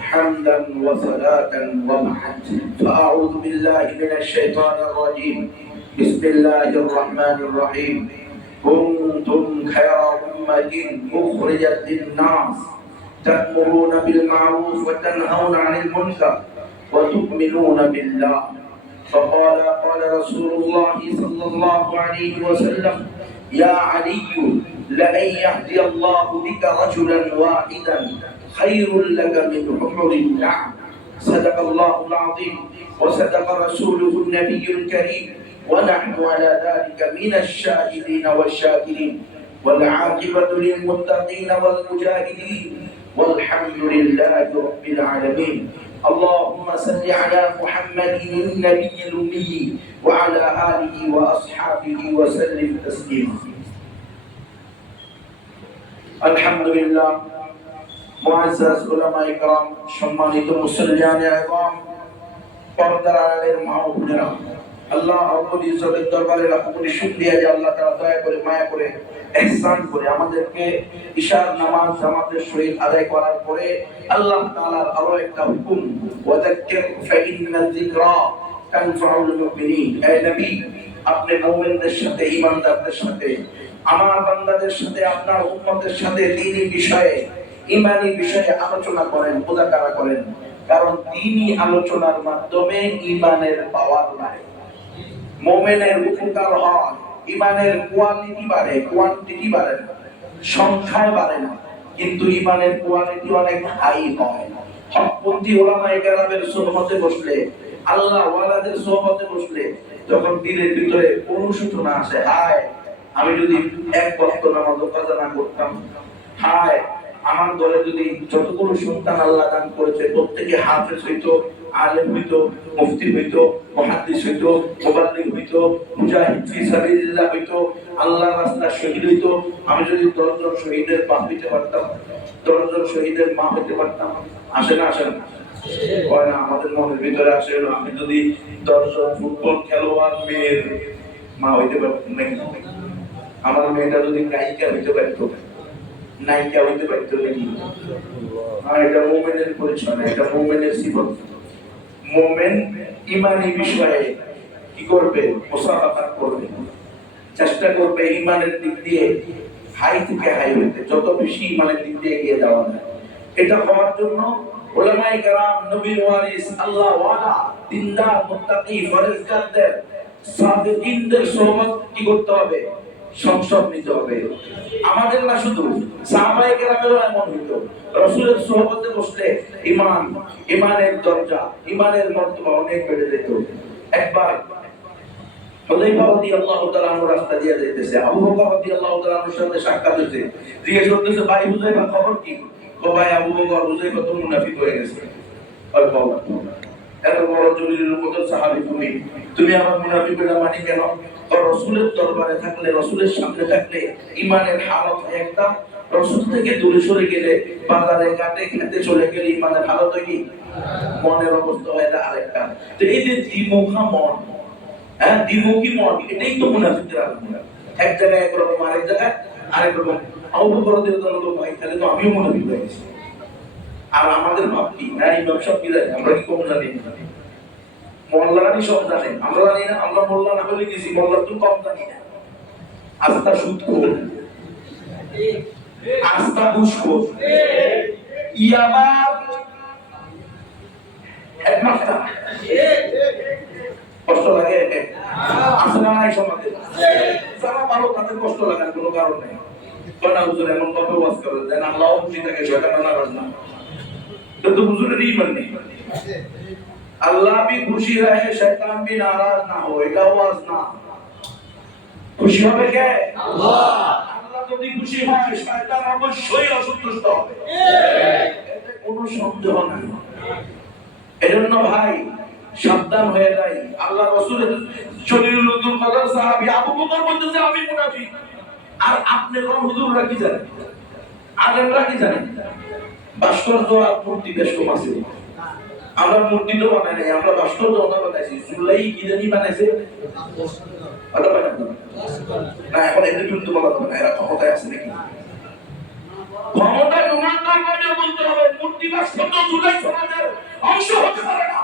حمدا وصلاة وبعد فأعوذ بالله من الشيطان الرجيم بسم الله الرحمن الرحيم كنتم خير أمة أخرجت للناس تأمرون بالمعروف وتنهون عن المنكر وتؤمنون بالله فقال رسول الله صلى الله عليه وسلم يا علي لأن يهدي الله بك رجلا واحدا خير لك من حمر النعم صدق الله العظيم وصدق رسوله النبي الكريم ونحن على ذلك من الشاهدين والشاكرين والعاقبة للمتقين والمجاهدين والحمد لله رب العالمين اللهم صل على محمد النبي الأمي وعلى آله وأصحابه وسلم تسليما الحمد لله মুআজ্জাজ উলামায়ে কেরাম সম্মানিত মুসল্লিয়ানে ইকরাম পর্দার আড়ালের মা ও বোনেরা আল্লাহ রব্বুল ইজ্জতের দরবারে লাখো শুকরিয়া যে আল্লাহ তাআলা দয়া করে মায়া করে ইহসান করে আমাদেরকে ইশার নামাজ জামাতের সহিত আদায় করার পরে আল্লাহ তাআলার আরো একটা হুকুম ওয়াযাক্কির ফাইন্নাল যিকরা তানফাউল মুমিনিন হে নবী আপনি মুমিনদের সাথে ঈমানদারদের সাথে আমার বান্দাদের সাথে আপনার উম্মতের সাথে দ্বীনি বিষয়ে ইমানি বিষয়ে আলোচনা করেন মুযাকারা করেন কারণ দ্বীনি আলোচনার মাধ্যমে ইমানের পাওয়ার বাড়ে মুমিনের উপকার হয় ইমানের কোয়ালিটি বাড়ে কোয়ান্টিটি বাড়ে না সংখ্যায় বাড়ে না কিন্তু ইমানের কোয়ালিটি অনেক হাই হয় হকপন্থী উলামায়ে কেরামের সুহবতে বসলে আল্লাহ ওয়ালাদের সুহবতে বসলে যখন দিলের ভিতরে অনুশোচনা আসে হায় আমি যদি এক ওয়াক্ত নামাজ কাজা না করতাম হায় আমার দলে যদি যতগুলো সন্তান আল্লাহ দান করেছে প্রত্যেকে হাফেজ হইতো আলেম হইতো মুফতি হইতো মুহাদ্দিস হইতো মুবাল্লিগ হইতো মুজাহিদ ফি সাবিলিল্লাহ হইতো আল্লাহর রাস্তায় শহীদ হইতো আমি যদি 10 জন শহীদের বাপ হইতে পারতাম 10 জন শহীদের মা হইতে পারতাম আসে না হয় না আমাদের মনের ভিতরে আসে আমি যদি 10 জন ফুটবল খেলোয়াড় মেয়ের মা হইতে পারতাম নাকি আমার মেয়েটা যদি গায়িকা হইতে পারতো নায়িকা হইতে পারতো নাকি আর এটা মুমিনের পরিচয় না এটা মুমিনের সিফত মুমিন ঈমানি বিষয়ে কি করবে মুসাফাহাত করবে চেষ্টা করবে ঈমানের দিক দিয়ে হাই থেকে হাই হইতে যত বেশি ঈমানের দিক দিয়ে এগিয়ে যাওয়া যায় এটা হওয়ার জন্য উলামায়ে কেরাম নবীর ওয়ারিস আল্লাহ ওয়ালা দিনদার মুত্তাকি ফরজগারদের সাদিকিনদের সোহবত কি করতে হবে সংসদ নিতে হবে আমাদের না শুধু সাহাবায়ে কেরামেরও এমন হইতো রাসূলের সোহবতে বসলে ঈমানের দরজা ঈমানের মর্তবা অনেক বেড়ে যেত একবার হুযায়ফা রাদিয়াল্লাহু তাআলা আনহু রাস্তা দিয়ে যাইতেছে আবু বকর রাদিয়াল্লাহু তাআলা আনহুর সাথে সাক্ষাৎ হয়েছে জিজ্ঞেস করতেছে ভাই হুযায়ফা খবর কি ভাই আবু বকর হুযায়ফা তো মুনাফিক হয়ে গেছে আর বাবা এত বড় জলিলুল কদর সাহাবী তুমি আমার মুনাফিক বলে মানি কেন রাসূলের দরবারে থাকলে রাসূলের সামনে থাকলে ঈমানের হালত একটা রাসূল থেকে দূরে সরে গেলে বাজারে ঘাটে খেতে চলে গেলে ঈমানের হালত কি মনের অবস্থা হয় না আরেকটা তো এই যে দ্বিমুখা মন দ্বিমুখী মন এটাই তো মুনাফিকদের আলামত এক জায়গায় একরকম আরেক জায়গায় আরেক রকম আবু বকর রাদিয়াল্লাহু তাআলা ভাই তাহলে তো আমিও মুনাফিক হয়ে গেছি আর আমাদের ভাব কি না এই ব্যবসা কি জানি আমরা কি কম জানি মোল্লারানি সব জানে আমরা জানি না আমরা মোল্লা না হলে কিছু মোল্লা তো কম জানি না আস্থা সুদখোর আস্থা ঘুষখোর ইয়াবা হেডমাস্টার কষ্ট লাগে আসলে নাই সমাজে যারা ভালো তাদের কষ্ট লাগার কোনো কারণ নেই কোন হুজুর এমন কত ওয়াজ করে দেন আল্লাহ খুশিটাকে শয়তান না রাজনা तो हुजूर नहीं बनने अल्लाह भी खुशी रहे शैतान भी नाराज ना हो এটা ওয়াজ না খুশি হবে কে আল্লাহ যদি খুশি হয় শয়তান অবশ্যই অসন্তুষ্ট হবে এতে কোনো সন্দেহ নাই এজন্য ভাই সাবধান হয়ে যাই আল্লাহ রাসূলের জলিলুল কদর সাহাবী আবু বকর বলতেছে আমি মুনাফিক আর আপনি কোন হুজুররা কি জানেন আলেমরা কি জানেন ভাস্কর্য আর মূর্তি বেশ কম আছে আমরা মূর্তি তো বানাই নাই আমরা ভাস্কর্য বানাইছি জুলাই কি জানি বানাইছে আদা বানাই না এখন এদের কিন্তু বলা যাবে না এরা ক্ষমতায় আছে নাকি ক্ষমতা দিবস কত জুলাই সমাজের অংশ হতে পারে না।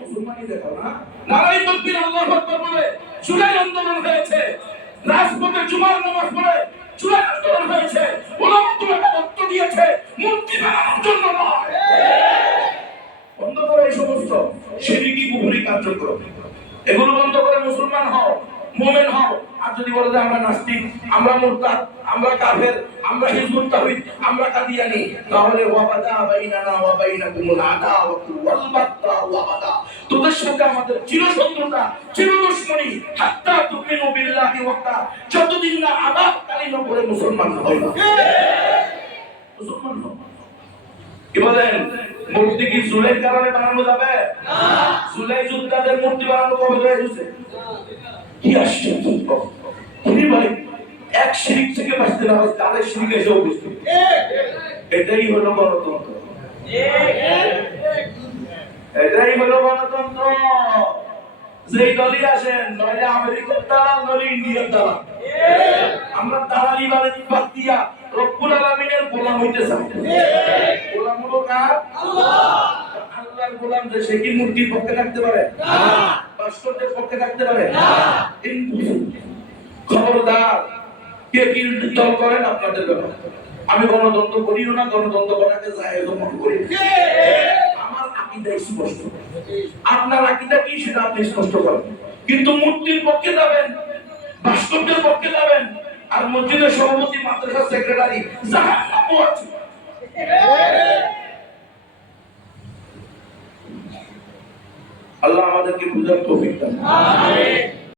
মুসলমানই দেখো না, নারাই তাকবীর আল্লাহু আকবার বলে জুলাই আন্দোলন হয়েছে, রাজপথে জুমার নামাজ পড়ে জুলাই আন্দোলন হয়েছে, ওলামা তুলামা রক্ত দিয়েছে মূর্তি বানানোর জন্য নয়। বন্ধ করে এই সমস্ত শিরকি কুফরি কার্যক্রম, এগুলো বন্ধ করে মুসলমান হও, মুমিন হও। আর যদি বলে যে আমরা নাস্তিক, আমরা মুরতাদ, আমরা কাফের, আমরা হিজবুত তাওহীদ, আমরা কাদিয়ানী, তাহলে ওয়াবাদা বাইনানা ওয়া বাইনাকুমুল আদাওয়াতু ওয়াল বাগদা ওয়াবাদা, তোদের সাথে আমাদের চিরশত্রুতা, চিরদুশমনী, হাত্তা তুমিনু বিল্লাহি ওয়াহদা, যতদিন না আদাব কালিমা পড়ে মুসলমান হয় না। মুসলমান হও। কি বলেন? মূর্তি কি জুলের কারণে বানানো যাবে না? জুলাই যোদ্ধাদের মূর্তি বানানো কবে হয়েছে? কি আশ্চর্য! তিনি ভাই এক শিরিক থেকে বাঁচতে না হয় তাদের শিরিক এসে উপস্থিত। এটাই হলো গণতন্ত্র, এটাই হলো গণতন্ত্র। যেই দলই আসেন, নইলে আমেরিকার দালাল, নইলে ইন্ডিয়ার দালাল। আমরা দালালি বাদ দিয়া রব্বুল আলামিনের গোলাম হইতে চাই। গোলাম হলো কার? আল্লাহ। আল্লাহর গোলাম যে সে কি মূর্তির পক্ষে থাকতে পারে না, ভাস্কর্যের পক্ষে থাকতে পারে না। খবরদার, কে কি দল করেন আপনাদের ব্যাপার। আমি গণতন্ত্র করিও না, গণতন্ত্র করাকে জায়েজ মনে করি। আমার আকীদা স্পষ্ট, আপনার আকীদা কি সেটা আপনি স্পষ্ট করেন। কিন্তু মূর্তির পক্ষে যাবেন, ভাস্কর্যের পক্ষে যাবেন, আর মসজিদের সভাপতি, মাদ্রাসার সেক্রেটারি জাহান্নামে আছে। আল্লাহ আমাদেরকে বুঝার তৌফিক দান। আমিন।